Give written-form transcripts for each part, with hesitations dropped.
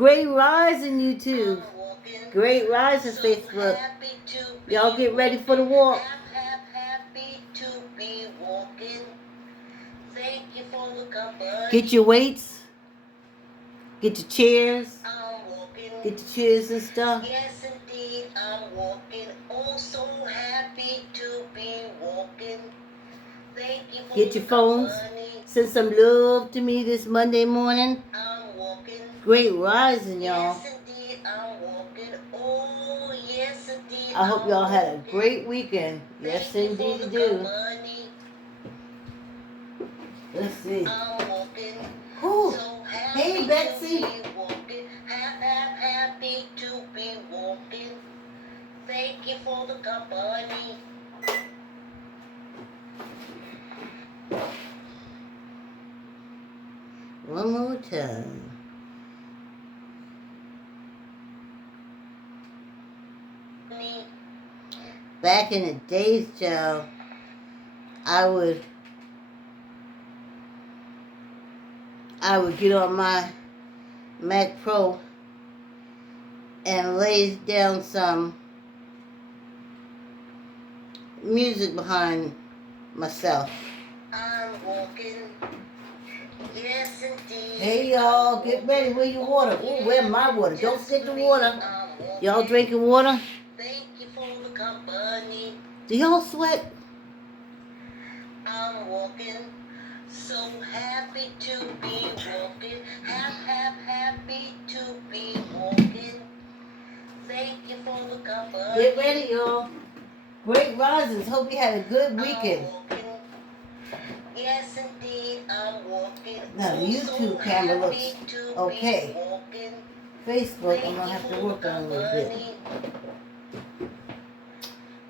Great rising, YouTube. Great rising, Facebook. Y'all get ready for the walk. Happy to be walking. Thank you for the company. Get your weights. Get your chairs. I'm walking. Get your chairs and stuff. Yes, indeed, I'm walking. Oh, so happy to be walking. Thank you for Get your phones. Send some love to me this Monday morning. I'm walking. Great rising, y'all. Yes, indeed, I'm walking. Oh, yes, indeed. I hope y'all had a great weekend. Yes, indeed, you do. Let's see. I'm walking. Whew. So Hey, Betsy. Happy to be walking. Thank you for the company. One more time. Back in the days, child, I would get on my Mac Pro and lay down some music behind myself. I'm walking. Yes, indeed. Hey, y'all, get ready. Where your water? Ooh, where's my water? Don't forget the water. Y'all drinking water? Thank you for the company. Do y'all sweat? I'm walking. So happy to be walking. Happy to be walking. Thank you for the company. Get ready, y'all. Great risings. Hope you had a good weekend. Yes, indeed, I'm walking. Now, the YouTube camera looks okay. Facebook, I'm going to have to work on a little bit.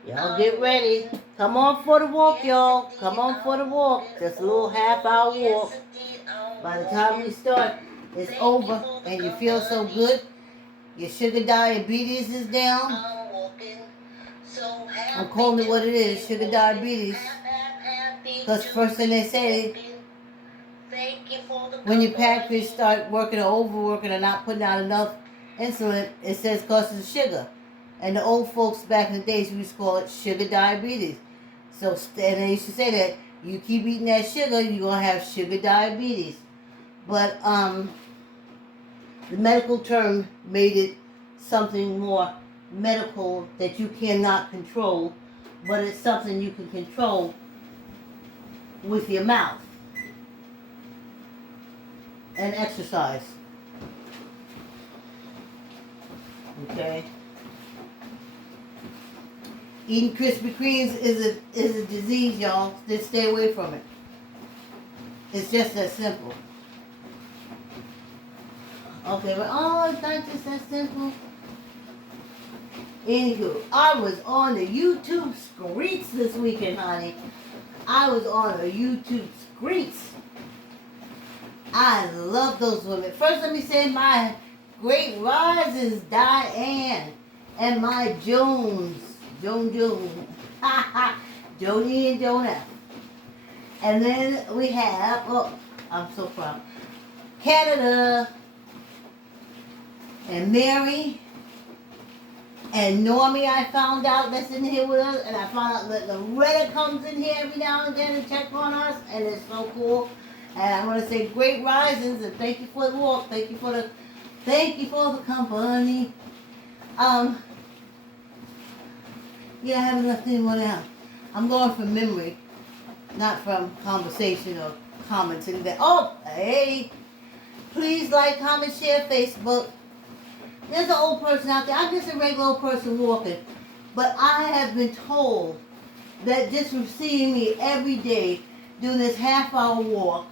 Y'all get ready. Come on for the walk, y'all. Come on for the walk. Just a little half-hour walk. By the time we start, it's over, and you feel so good. Your sugar diabetes is down. I'm calling it what it is, sugar diabetes. Because first thing they say, when your pancreas start working or overworking or not putting out enough insulin, it says causes sugar. And the old folks back in the days, we used to call it sugar diabetes. So, and they used to say that you keep eating that sugar, you're going to have sugar diabetes. But the medical term made it something more medical that you cannot control, but it's something you can control with your mouth and exercise. Okay? Eating Krispy Kremes is a disease, y'all. Just stay away from it. It's just that simple. Okay, but it's not just that simple. Anywho, I was on the YouTube streets this weekend, honey. I was on the YouTube streets. I love those women. First, let me say my great rises, Diane, and my Joan. Joni and Jonah. And then we have, I'm so proud, Canada, and Mary, and Normie I found out that's in here with us, and I found out that Loretta comes in here every now and then to check on us, and it's so cool. And I want to say great risings, and thank you for the walk, thank you for the company. Yeah, I haven't left anyone out. I'm going from memory, not from conversation or commenting that. Oh, hey, please like, comment, share Facebook. There's an old person out there. I'm just a regular old person walking. But I have been told that just from seeing me every day doing this half-hour walk,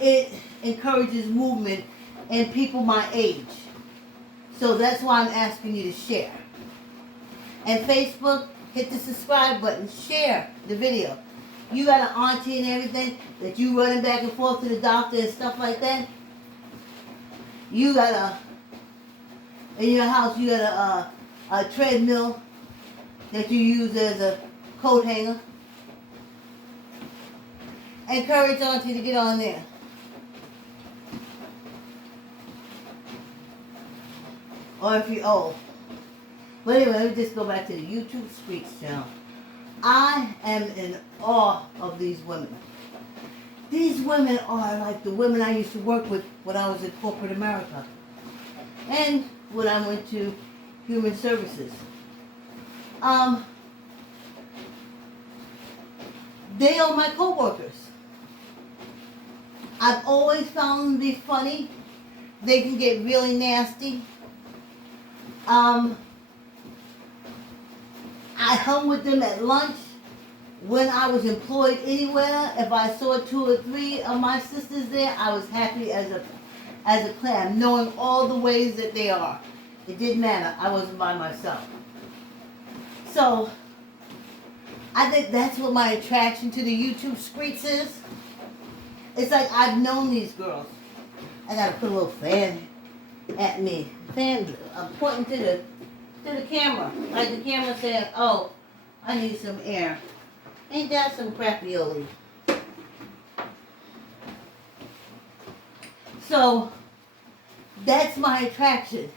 it encourages movement in people my age. So that's why I'm asking you to share. And Facebook, hit the subscribe button. Share the video. You got an auntie and everything that you running back and forth to the doctor and stuff like that. You got in your house, you got a treadmill that you use as a coat hanger. Encourage auntie to get on there. or if you're old. But anyway, let me just go back to the YouTube Streets channel. I am in awe of these women. These women are like the women I used to work with when I was in corporate America. And when I went to human services. They are my co-workers. I've always found them to be funny. They can get really nasty. I hung with them at lunch. When I was employed anywhere, if I saw 2 or 3 of my sisters there, I was happy as a clam, knowing all the ways that they are. It didn't matter. I wasn't by myself. So, I think that's what my attraction to the YouTube Streets is. It's like I've known these girls. I gotta put a little fan at me. Fan, I'm pointing to the camera. Like the camera saying, oh, I need some air. Ain't that some crappy-oly? So, that's my attraction.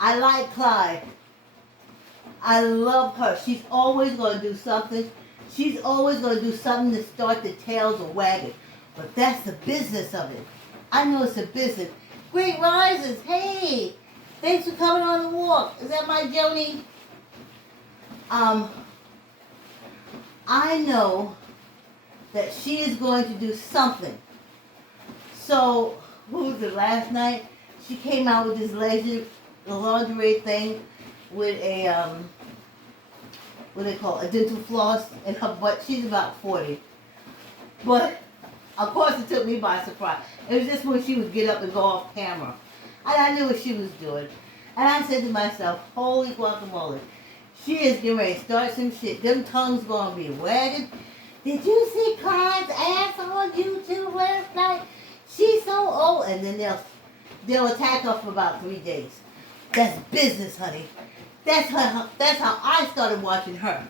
I like Clyde. I love her. She's always going to do something. She's always going to do something to start the tails of wagging. But that's the business of it. I know it's a business. Great Rises. Hey, thanks for coming on the walk. Is that my Joni? I know that she is going to do something. So, what was it, last night? She came out with this lingerie thing with a, what do they call it, a dental floss in her butt. She's about 40. But, of course, it took me by surprise. It was just when she would get up and go off camera. And I knew what she was doing. And I said to myself, holy guacamole. She is getting ready to start some shit. Them tongues gonna be wagging. Did you see Clyde's ass on YouTube last night? She's so old. And then they'll attack her for about 3 days. That's business, honey. That's how I started watching her.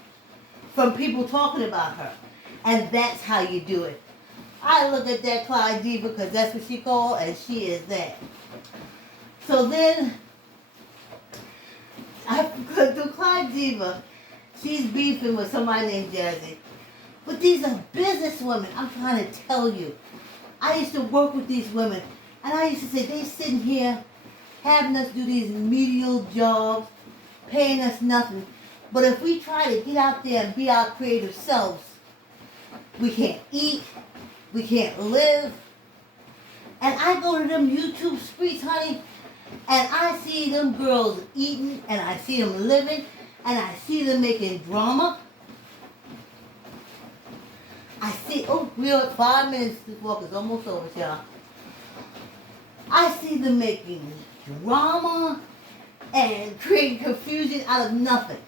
From people talking about her. And that's how you do it. I look at that Clyde Diva because that's what she called, and she is that. So then, the Clyde Diva, she's beefing with somebody named Jazzy. But these are business women, I'm trying to tell you. I used to work with these women, and I used to say, they sitting here having us do these menial jobs, paying us nothing. But if we try to get out there and be our creative selves, we can't eat, we can't live. And I go to them YouTube Streets, honey, and I see them girls eating, and I see them living, and I see them making drama. I see, oh, we're at 5 minutes, this walk is almost over, y'all. I see them making drama and creating confusion out of nothing.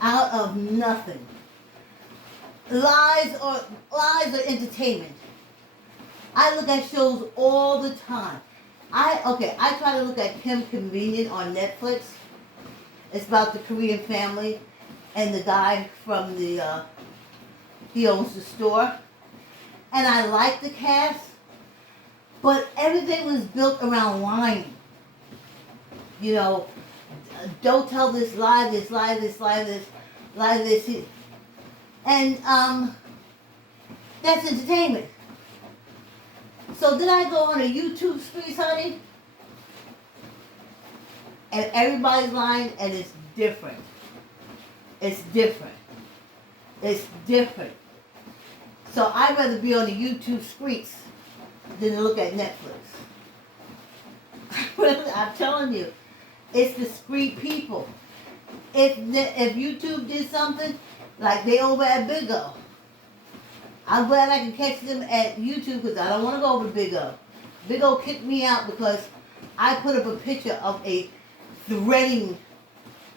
Out of nothing. Lies or entertainment. I look at shows all the time. I try to look at Kim Convenient on Netflix. It's about the Korean family and the guy from he owns the store. And I like the cast, but everything was built around lying. You know, don't tell this lie, this lie, this lie, this lie, this. And that's entertainment. So then I go on a YouTube Streets, honey, and everybody's lying, and it's different. It's different. It's different. So I'd rather be on the YouTube Streets than to look at Netflix. I'm telling you, it's discreet people. If YouTube did something, like they over at Big O, I'm glad I can catch them at YouTube because I don't want to go over Big O. Big O kicked me out because I put up a picture of a threading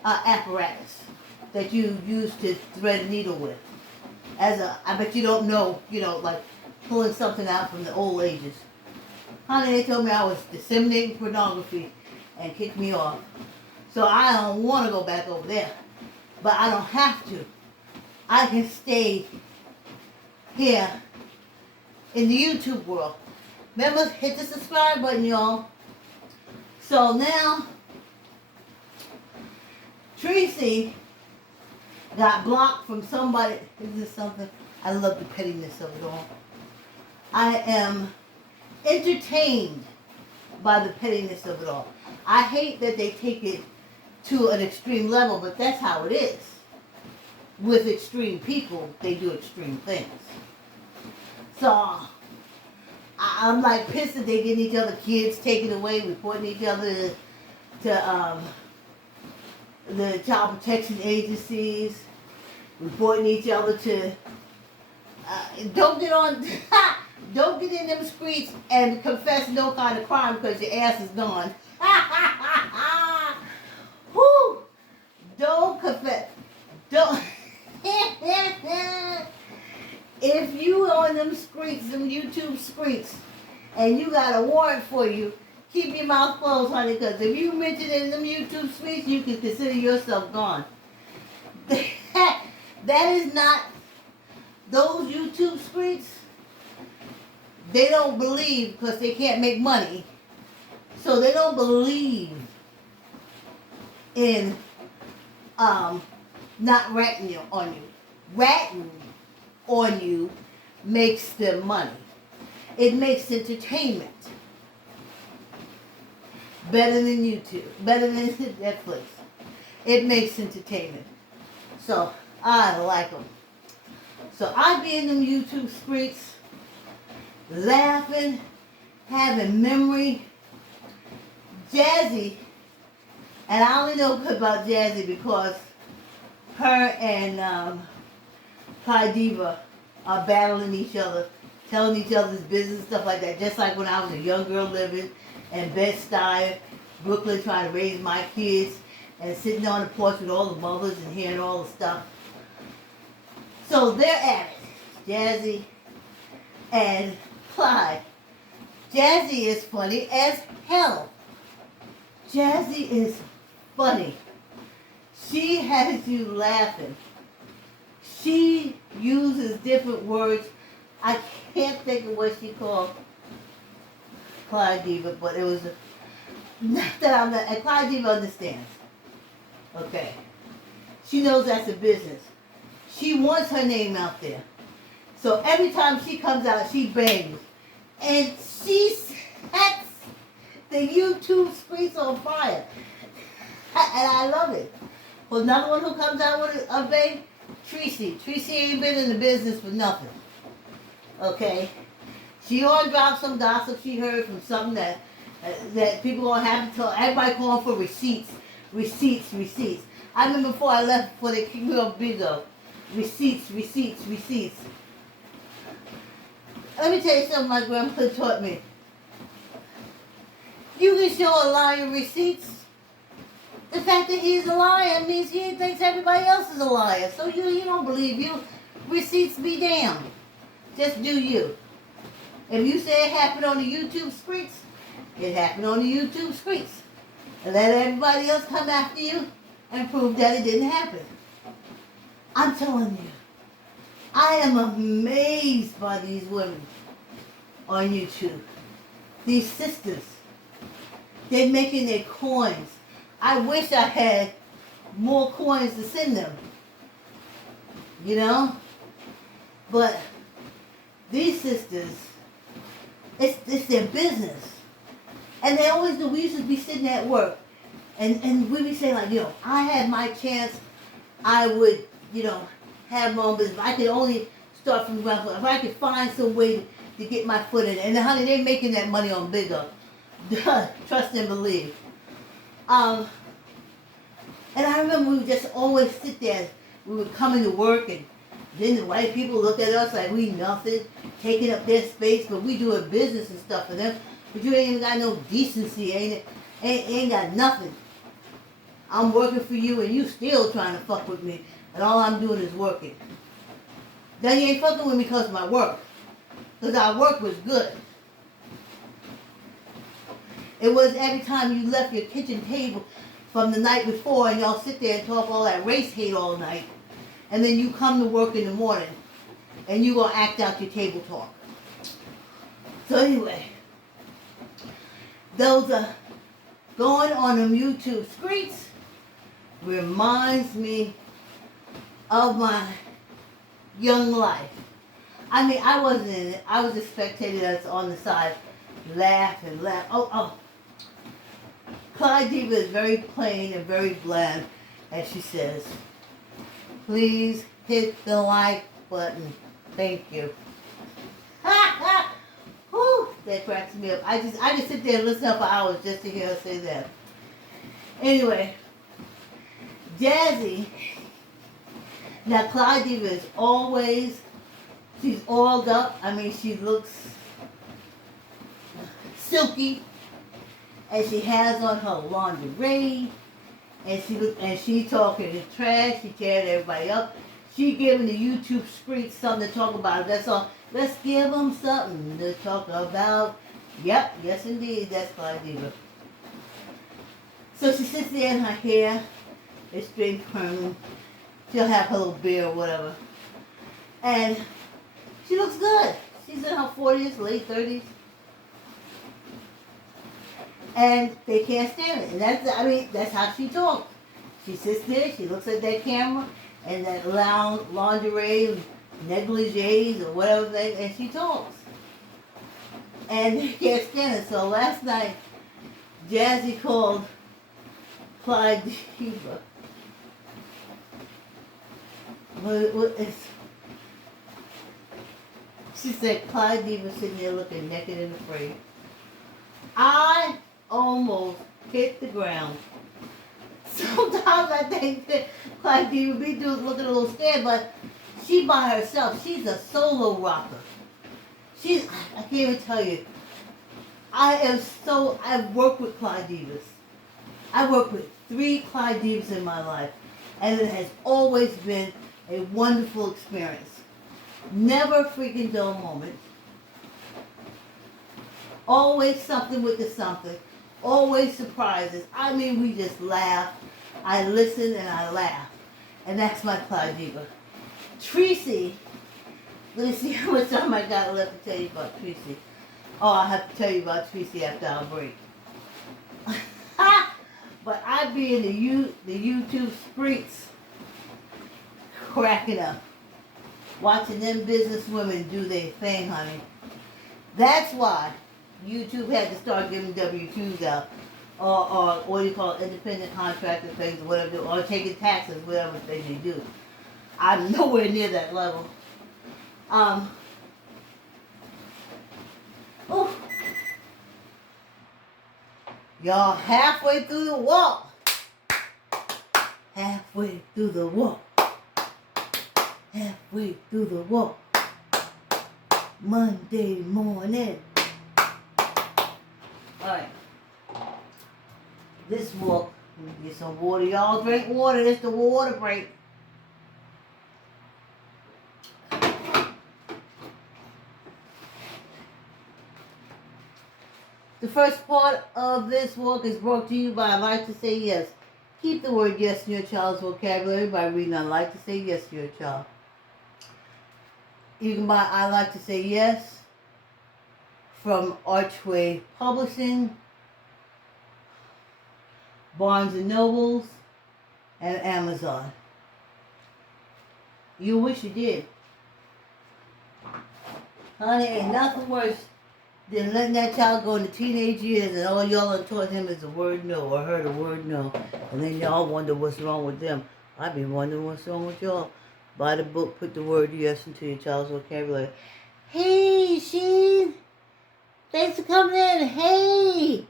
apparatus that you use to thread a needle with. I bet you don't know, like pulling something out from the old ages. Honey, they told me I was disseminating pornography and kicked me off. So I don't want to go back over there. But I don't have to. I can stay here in the YouTube world. Remember, hit the subscribe button, y'all. So now, Tracy got blocked from somebody. Is this something? I love the pettiness of it all. I am entertained by the pettiness of it all. I hate that they take it to an extreme level, but that's how it is. With extreme people, they do extreme things. So, I'm like pissed that they getting each other kids taken away, reporting each other to the child protection agencies, reporting each other to, don't get on, don't get in them streets and confess no kind of crime because your ass is gone. Whew. Don't confess, don't. If you on them streets, them YouTube streets, and you got a warrant for you, keep your mouth closed, honey, because if you mention in them YouTube streets, you can consider yourself gone. That is not, those YouTube streets, they don't believe because they can't make money. So they don't believe in not ratting on you. Ratting on you makes them money. It makes entertainment. Better than YouTube. Better than Netflix. It makes entertainment. So, I like them. So, I be in them YouTube streets, laughing, having memory. Jazzy, and I only know about Jazzy because her and Kai Diva are battling each other, telling each other's business, stuff like that. Just like when I was a young girl living in Bed-Stuy, Brooklyn, trying to raise my kids, and sitting on the porch with all the mothers and hearing all the stuff. So they're at it, Jazzy and Clyde. Jazzy is funny as hell. Jazzy is funny. She has you laughing. She uses different words. I can't think of what she called Clyde Diva, but it was not that I'm not. And Clyde Diva understands. Okay. She knows that's a business. She wants her name out there. So every time she comes out, she bangs. And she sets the YouTube streets on fire. And I love it. Well, another one who comes out with a bang, Tracy. Tracy ain't been in the business for nothing. Okay? She always dropped some gossip she heard from something that people gonna have to tell. Everybody calling for receipts. Receipts, receipts. I remember before I left, before they kicked me off Bigo. Receipts, receipts, receipts. Let me tell you something my grandmother taught me. You can show a liar receipts. The fact that he's a liar means he thinks everybody else is a liar. So you don't believe you. Receipts be damned. Just do you. If you say it happened on the YouTube streets, it happened on the YouTube streets. And let everybody else come after you and prove that it didn't happen. I'm telling you, I am amazed by these women on YouTube. These sisters. They're making their coins. I wish I had more coins to send them. You know? But these sisters, it's their business. And they always do. We used to be sitting at work. And we be saying like, I had my chance, I would, have my own business. If I could only start from the ground floor. If I could find some way to get my foot in. And honey, they're making that money on Bigo. Trust and believe. And I remember we would just always sit there. We would come into work and then the white people look at us like we nothing, taking up their space, but we doing business and stuff for them. But you ain't even got no decency, ain't got nothing. I'm working for you and you still trying to fuck with me. And all I'm doing is working. Then you ain't fucking with me because of my work. Because our work was good. It was every time you left your kitchen table from the night before and y'all sit there and talk all that race hate all night. And then you come to work in the morning and you gonna act out your table talk. So anyway, those are going on them YouTube streets reminds me of my young life. I mean, I wasn't in it. I was a spectator that's on the side, laugh and laugh. Oh. Clyde Diva is very plain and very bland, as she says. Please hit the like button. Thank you. Whew, that cracks me up. I just sit there and listen for hours just to hear her say that. Anyway, Jazzy. Now Clyde Diva is always, she's oiled up. I mean, she looks silky, and she has on her lingerie, and she talking trash. She tearing everybody up. She giving the YouTube streets something to talk about. That's all. Let's give them something to talk about. Yep, yes indeed, that's Clyde Diva. So she sits there in her hair, it's straight permanent. She'll have her little beer or whatever. And she looks good. She's in her 40s, late 30s. And they can't stand it. And that's how she talks. She sits there, she looks at that camera and that lingerie, negligees or whatever and she talks. And they can't stand it. So last night, Jazzy called Clyde Diva. She said Clyde Diva sitting there looking naked and afraid. I almost hit the ground. Sometimes I think that Clyde Diva be looking a little scared, but she by herself. She's a solo rocker. I can't even tell you. I've worked with Clyde Divas. I worked with 3 Clyde Divas in my life, and it has always been a wonderful experience. Never a freaking dull moment. Always something with the something. Always surprises. I mean, we just laugh. I listen and I laugh. And that's my Clyde Diva. Tracy, let me see how much time I got left to tell you about Tracy. Oh, I'll have to tell you about Tracy after our break. But I be in the YouTube streets cracking up. Watching them business women do their thing, honey. That's why YouTube had to start giving W-2s out. Or what do you call it, independent contractor things, or whatever, or taking taxes, whatever thing they do. I'm nowhere near that level. Y'all halfway through the walk. Halfway through the walk. Halfway through the walk. Monday morning. Alright. This walk, let me get some water. Y'all drink water. It's the water break. The first part of this walk is brought to you by I Like to Say Yes. Keep the word yes in your child's vocabulary by reading I Like to Say Yes to your child. You can buy I Like to Say Yes from Archway Publishing, Barnes & Nobles, and Amazon. You wish you did. Honey, ain't nothing worse than letting that child go into teenage years and all y'all have taught him is the word no or her the word no. And then y'all wonder what's wrong with them. I be wondering what's wrong with y'all. Buy the book, put the word yes into your child's vocabulary. Hey, Sheen. Thanks for coming in. Hey,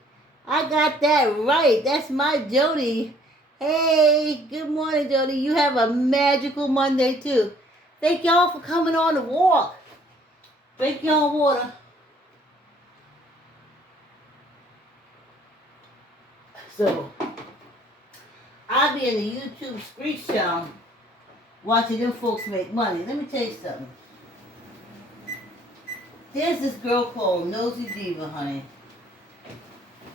I got that right. That's my Jody. Hey, good morning, Jody. You have a magical Monday, too. Thank y'all for coming on the walk. Drink your water. So, I be in the YouTube street show watching them folks make money. Let me tell you something. There's this girl called Nosy Diva, honey.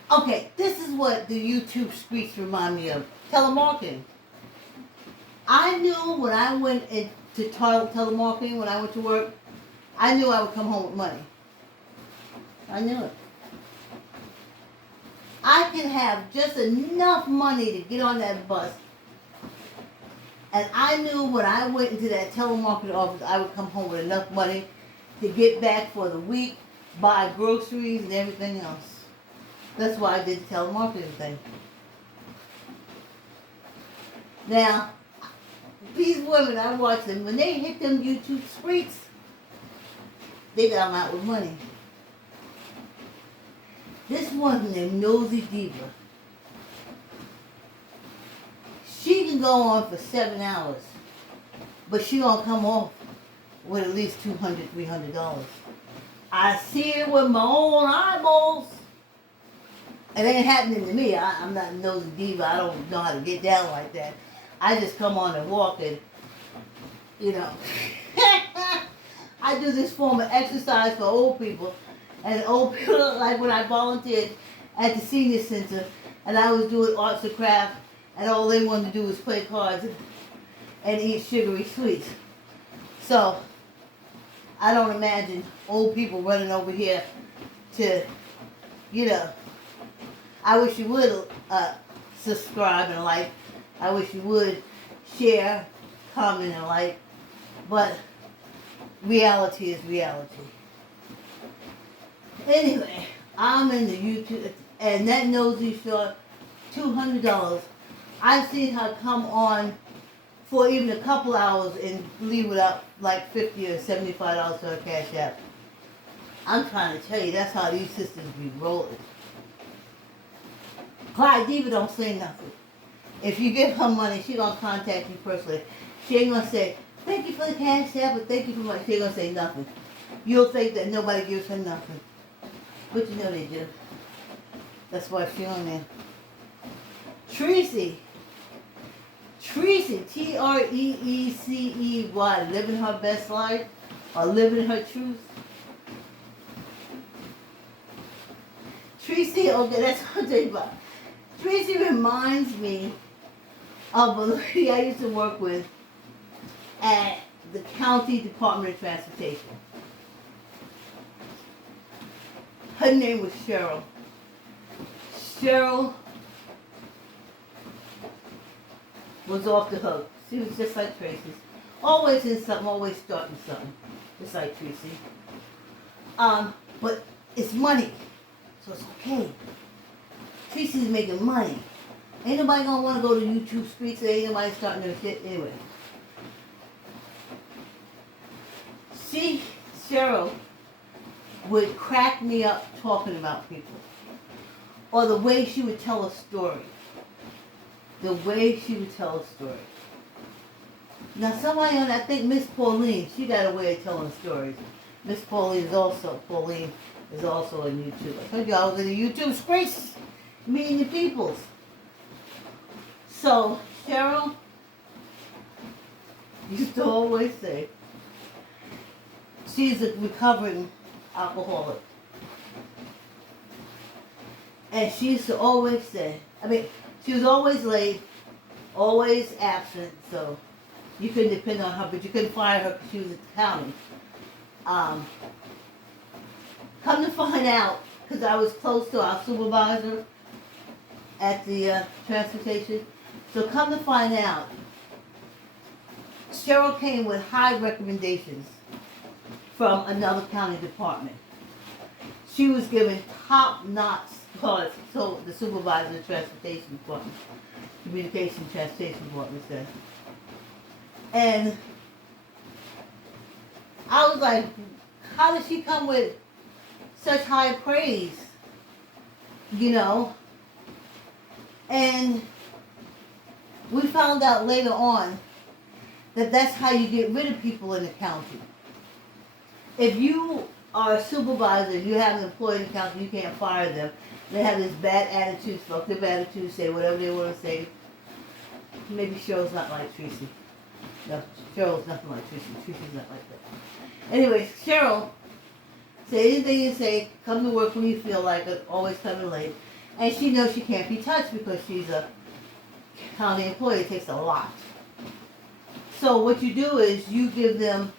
Okay, this is what the YouTube streets remind me of. Telemarketing. I knew when I went into telemarketing, when I went to work, I knew I would come home with money. I knew it. I can have just enough money to get on that bus And I knew when I went into that telemarketing office, I would come home with enough money to get back for the week, buy groceries and everything else. That's why I did the telemarketing thing. Now, these women, I watch them, when they hit them YouTube streets, they got them out with money. This one named Nosy Diva, she can go on for 7 hours, but she gonna come off with at least $200, $300. I see it with my own eyeballs. It ain't happening to me. I'm not a nosy diva. I don't know how to get down like that. I just come on and walk and, I do this form of exercise for old people. And old people, like when I volunteered at the senior center and I was doing arts and crafts and all they wanted to do was play cards and eat sugary sweets. So, I don't imagine old people running over here to, I wish you would subscribe and like. I wish you would share, comment, and like. But reality is reality. Anyway, I'm in the YouTube, and that nosy short, $200. I've seen her come on for even a couple hours and leave without like $50 or $75 for her cash app. I'm trying to tell you, that's how these sisters be rolling. Clyde Diva don't say nothing. If you give her money, she gonna contact you personally. She ain't gonna say, thank you for the cash app, or thank you for money. She ain't gonna say nothing. You'll think that nobody gives her nothing. But you know they do. That's why she's on there. Treacy, Treecy, living her best life, or living her truth. Treacy, okay, that's what I'm talking about. Treacy reminds me of a lady I used to work with at the County Department of Transportation. Her name was Cheryl. Cheryl was off the hook. She was just like Tracy's. Always in something, always starting something. Just like Tracy. But it's money. So it's okay. Tracy's making money. Ain't nobody gonna want to go to YouTube streets. Ain't nobody starting their shit anyway. Cheryl would crack me up talking about people. Or the way she would tell a story. The way she would tell a story. Now somebody on, I think Miss Pauline, she got a way of telling stories. Miss Pauline is also on YouTube. I told you I was in the YouTube streets meeting the peoples. So Cheryl used to always say, she's a recovering alcoholic. And she used to always say, she was always late, always absent, so you couldn't depend on her, but you couldn't fire her because she was at the county. Come to find out, because I was close to our supervisor at the transportation, so come to find out, Cheryl came with high recommendations from another county department. She was given top-notch cards, so the supervisor of the transportation department, communication transportation department said. And I was like, how did she come with such high praise? And we found out later on that that's how you get rid of people in the county. If you are a supervisor, you have an employee in the county, you can't fire them. They have this bad attitude, fucked-up attitude, say whatever they want to say. Maybe Cheryl's not like Tracy. No, Cheryl's nothing like Tracy. Tracy's not like that. Anyway, Cheryl, say anything you say, come to work when you feel like it, always coming late. And she knows she can't be touched because she's a county employee. It takes a lot. So what you do is you give them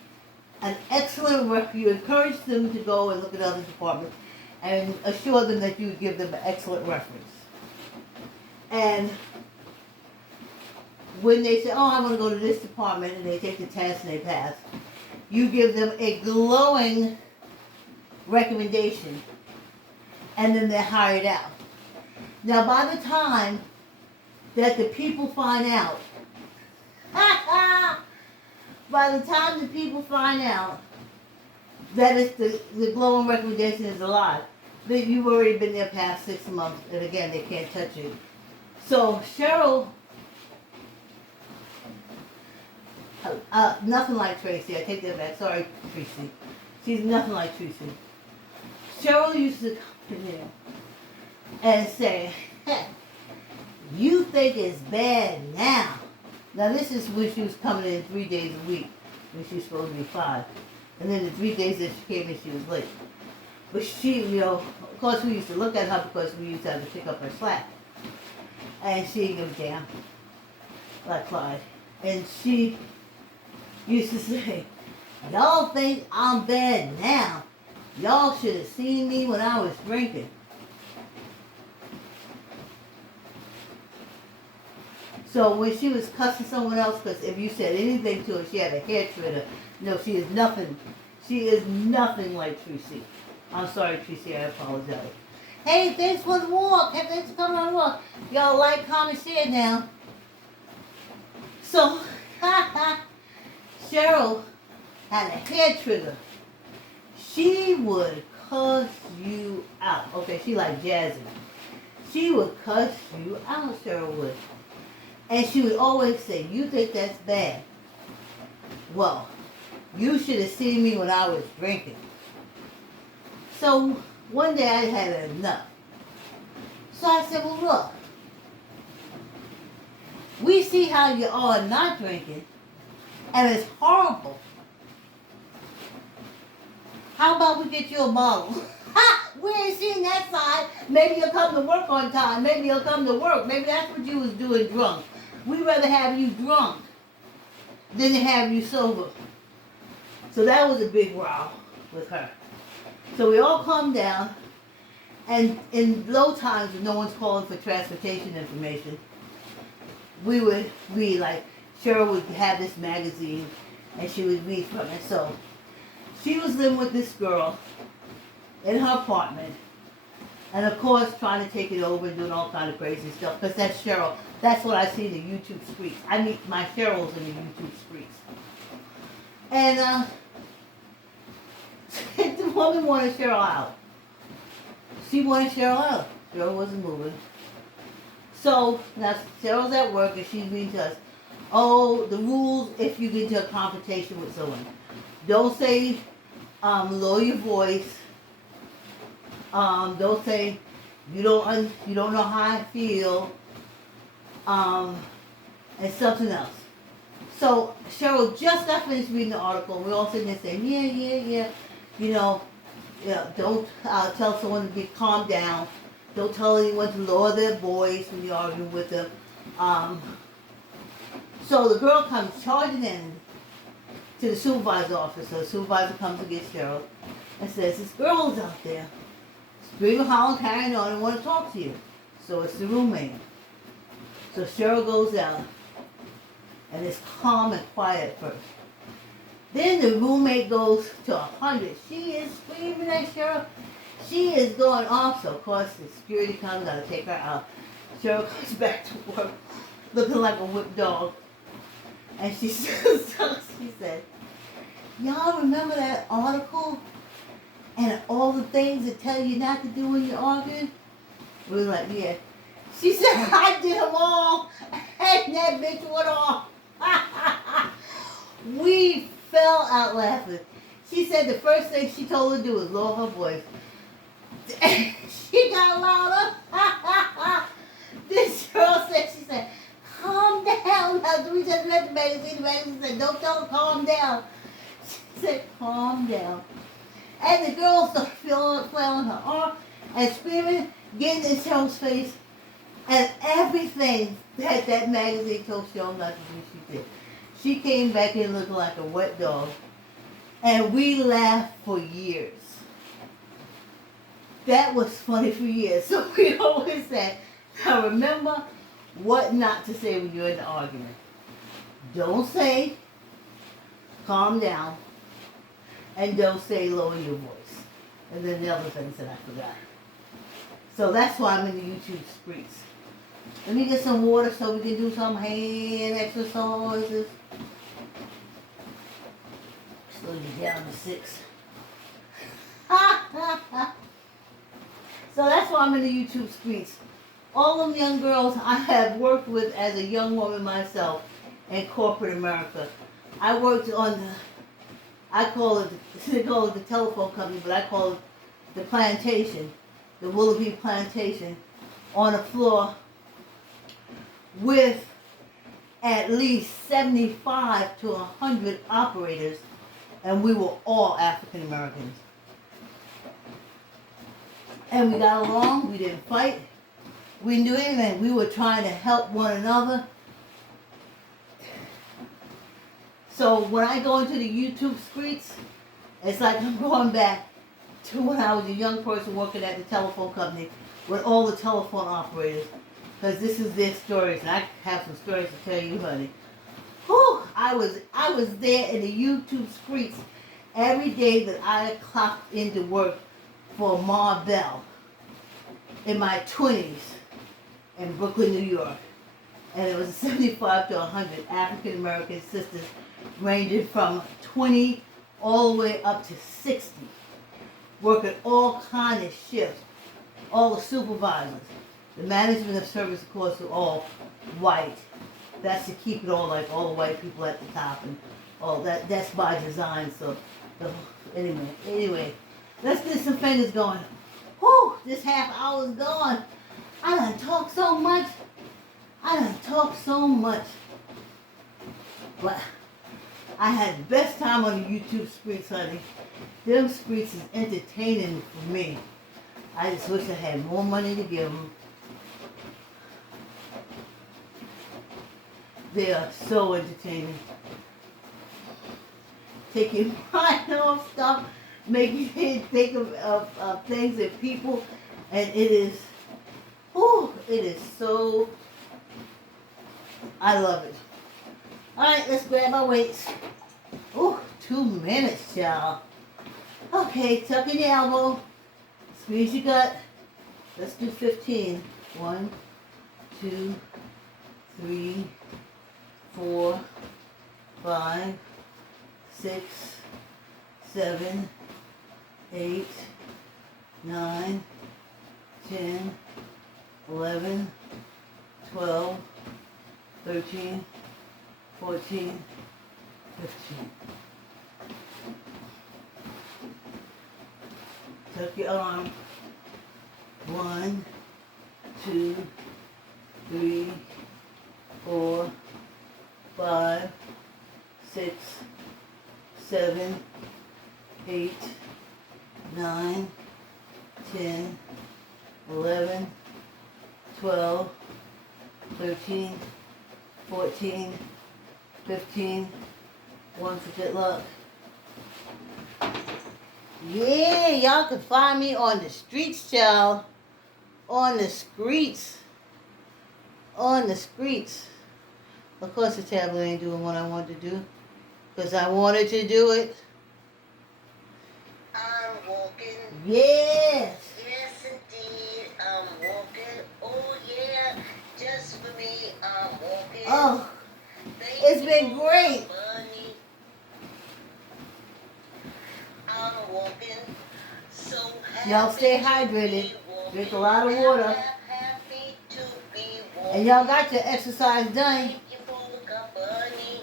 an excellent record. You encourage them to go and look at other departments and assure them that you give them an excellent reference. And when they say, oh, I want to go to this department, and they take the test and they pass, you give them a glowing recommendation, and then they're hired out. Now, by the time that the people find out, by the time the people find out that it's the glowing recommendation is alive, that you've already been there past 6 months, and again, they can't touch you. So Cheryl, nothing like Tracy. I take that back. Sorry, Tracy. She's nothing like Tracy. Cheryl used to come in here and say, hey, you think it's bad now. Now this is when she was coming in 3 days a week, when she was supposed to be 5. And then the 3 days that she came in, she was late. But she, of course we used to look at her because we used to have to pick up her slack. And she didn't give a damn, like Clyde. And she used to say, y'all think I'm bad now. Y'all should have seen me when I was drinking. So when she was cussing someone else, because if you said anything to her, she had a hair trigger. No, she is nothing. She is nothing like Tracy. I'm sorry, Tracy, I apologize. Hey, thanks for the walk. Hey, thanks for coming on the walk. Y'all like, comment, share now. So, Cheryl had a hair trigger. She would cuss you out. Okay, she like Jazzy. She would cuss you out, Cheryl would. And she would always say, you think that's bad? Well, you should have seen me when I was drinking. So, one day I had enough. So I said, well, look. We see how you are not drinking, and it's horrible. How about we get you a bottle? Ha! We ain't seen that side. Maybe you'll come to work on time. Maybe you'll come to work. Maybe that's what you was doing drunk. We'd rather have you drunk than to have you sober. So that was a big row with her. So we all calmed down, and in low times when no one's calling for transportation information, we would read, like Cheryl would have this magazine and she would read from it. So she was living with this girl in her apartment, and of course trying to take it over and doing all kind of crazy stuff, because that's Cheryl. That's what I see in the YouTube streets. I meet my Cheryls in the YouTube streets. And the woman wanted Cheryl out. She wanted Cheryl out. Cheryl wasn't moving. So now Cheryl's at work and she's reading to us, oh, the rules if you get into a confrontation with someone. Don't say, lower your voice. Don't say, you don't know how I feel. And something else. So Cheryl just got finished reading the article. We're all sitting there saying, yeah. Don't tell someone to get calmed down. Don't tell anyone to lower their voice when you're arguing with them. So the girl comes charging in to the supervisor's office. So the supervisor comes to get Cheryl and says, this girl's out there screaming, hollering, carrying on, and want to talk to you. So it's the roommate. So Cheryl goes out and it's calm and quiet at first. Then the roommate goes to 100. She is screaming at Cheryl. She is going off. So of course the security comes out to take her out. Cheryl comes back to work looking like a whipped dog. And she said, y'all remember that article? And all the things that tell you not to do when you're arguing? We were like, yeah. She said, I did them all. And that bitch went off. We fell out laughing. She said the first thing she told her to do was lower her voice. She got louder. This girl said, she said, calm down. Now, we just read the magazine. The magazine said, don't tell her, calm down. She said, calm down. And the girl started flailing her arm and screaming, getting in Cheryl's face. And everything that magazine told Cheryl not to do, she did. She came back in looking like a wet dog. And we laughed for years. That was funny for years. So we always said, now remember what not to say when you're in the argument. don't say calm down, and don't say lower your voice. And then the other things that I forgot. So that's why I'm in the YouTube streets. Let me get some water so we can do some hand exercises. Slow you down to 6. So that's why I'm in the YouTube streets. All them young girls I have worked with as a young woman myself in corporate America. I worked on the, they call it the telephone company, but I call it the plantation, the Willoughby plantation, on a floor with at least 75 to 100 operators, and we were all African Americans. And we got along, we didn't fight, we didn't do anything. We were trying to help one another. So when I go into the YouTube streets, it's like I'm going back to when I was a young person working at the telephone company with all the telephone operators. Because this is their stories, and I have some stories to tell you, honey. Whew, I was there in the YouTube streets every day that I clocked into work for Ma Bell in my 20s in Brooklyn, New York. And it was 75 to 100 African American sisters ranging from 20 all the way up to 60, working all kind of shifts, all the supervisors. The management of service, of course, are all white. That's to keep it all like all the white people at the top, and all that. That's by design. So, anyway, let's get some fingers going. Whew, this half hour's gone. I done talked so much. But I had the best time on the YouTube streets, honey. Them streets is entertaining for me. I just wish I had more money to give them. They are so entertaining. Take your mind off stuff, make you think of things and people, and it is so, I love it. Alright, let's grab our weights. Ooh, 2 minutes, y'all. Okay, tuck in your elbow, squeeze your gut. Let's do 15. 1, 2, 3, 4, 5, 6, 7, 8, 9, 10, 11, 12, 13, 14, 15. Tuck your arm. 1, 2, 3, 4, 5, 6, 7, 8, 9, 10, 11, 12, 13, 14, 15. One for good luck. Yeah, y'all can find me on the streets, y'all. On the streets. On the streets. Of course the tablet ain't doing what I wanted to do. Because I wanted to do it. I'm walking. Yes. Yes, indeed. I'm walking. Oh, yeah. Just for me, I'm walking. Oh, Thank it's you been for great. the money. I'm walking. So happy Y'all stay to hydrated. be walking. Drink a lot of water. Happy to be walking. And y'all got your exercise done. Thank you for the company.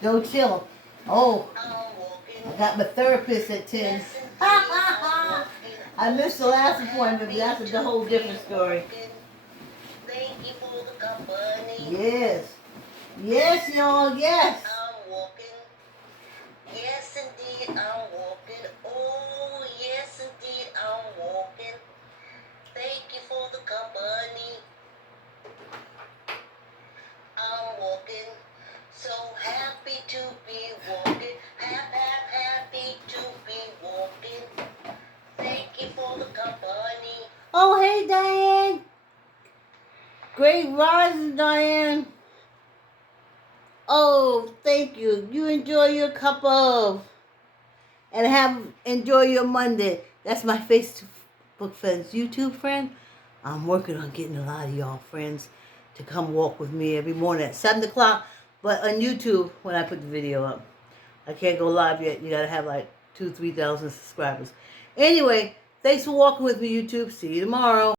Go chill. Oh, I'm I walking. got my therapist at 10. Yes, indeed, I'm walking. I missed the last appointment, but that's a whole different story. Thank you for the company. Yes. Yes, y'all, yes. I'm walking. Yes, indeed, I'm walking. Oh, yes, indeed, I'm walking. Thank you for the company. I'm walking. So happy to be walking. Happy to be walking. Thank you for the company. Oh, hey, Diane. Great rising, Diane. Oh, thank you. You enjoy your cup of. And enjoy your Monday. That's my Facebook friends. YouTube friend. I'm working on getting a lot of y'all friends to come walk with me every morning at 7 o'clock. But on YouTube, when I put the video up. I can't go live yet. You got to have like 2,000-3,000 subscribers. Anyway, thanks for walking with me, YouTube. See you tomorrow.